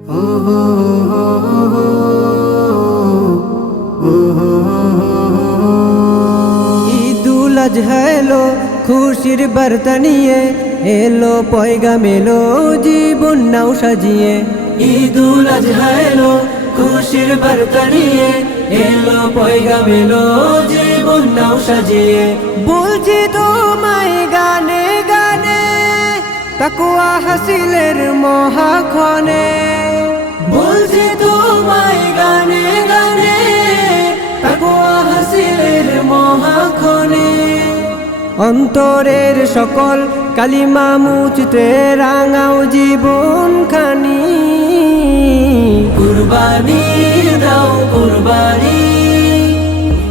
ঈদুল আজহা এলো খুশির বার্তা নিয়ে, এলো পয়গাম এলো জীবন নাও সাজিয়ে। ঈদুল আজহা এলো খুশির বার্তা নিয়ে, এলো পয়গাম এলো জীবন নাও সাজিয়ে। বলছি তোমায় গানে গানে তাকওয়া হাসিলের মহাক্ষণে, বলছি তোমায় গানে গানে তাকওয়া হাসিলের মহাক্ষণে। অন্তরের সকল কালিমা মুছতে রাঙাও জীবন খানি। কুরবানি দাও কুরবানি,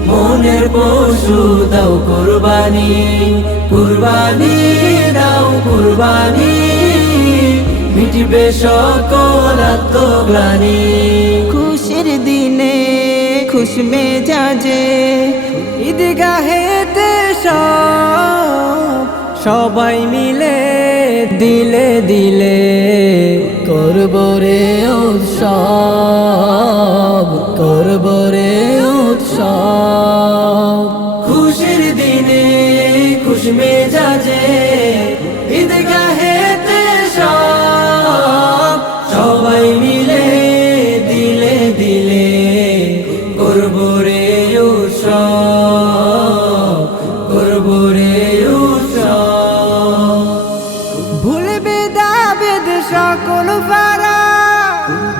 মনের পশু দাও কুরবানি। কুরবানি দাও কুরবানি, মিটবে সকল আত্মগ্লানি। খুশির দিনে খুশ মেজাজে ঈদগাহেতে সবাই মিলে দিলে দিলে করব রে উৎসব, করব রে উৎসব। খুশির দিনে খুশ মেজাজে ঈদগাহেতে সবাই মিলে দিলে দিলে করব রে উৎসব, করব রে উৎসব। ভুলবে দাবেদ সকল ফারা,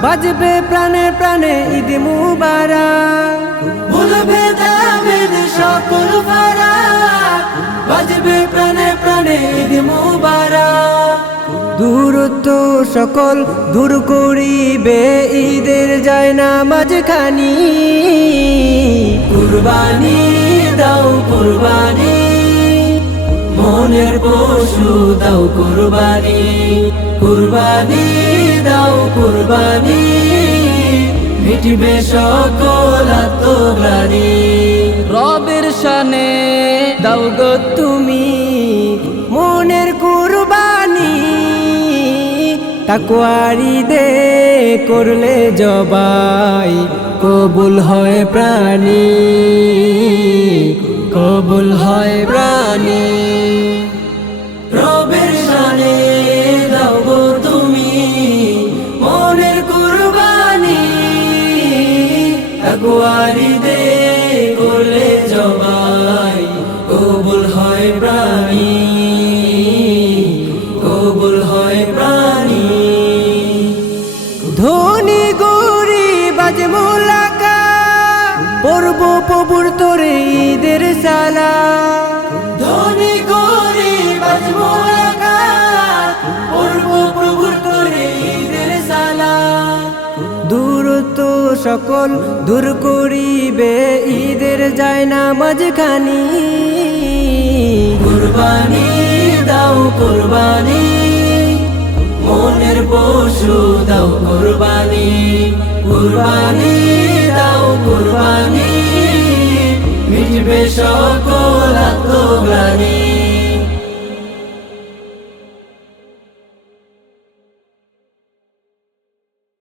বাজবে প্রাণে প্রাণে ঈদ মুবারক। ভুলবে দাবেদ সকল ফারা, বাজবে প্রাণে প্রাণে ঈদ মুবারক। দূরত্ব সকল দূর করিবে ঈদের যায় নামাজ খানি। কুরবানি দাও কুরবানি, মনের পশু দাও কুরবানি। কুরবানি দাও কুরবানি, মিটবে সকল আত্মগ্লানি। রবের শানে দাও গো তুমি মনের কুরবানি, তাকওয়ারি দে করলে জবাই কবুল হয় প্রাণী, কবুল হয় প্রাণী। রবের শানে দাও গো তুমি মনের কুরবানি, তাকওয়ারি দে করলে জবাই কবুল হয় প্রাণী, কবুল হয় প্রাণী। ধনী গরিব আজ মোলাকাত, পড়ব প্রভুর তোরে ঈদের সালাম। ধনী গরিব আজ মোলাকাত, পড়ব প্রভুর তোরে ঈদের সালাম। দূরত্ব সকল দূর করিবে ঈদের যায় নামাজ খানি। কুরবানি দাও কুরবানি, মনের পশু দাও কুরবানি। কুরবানি দাও কুরবানি, মিটবে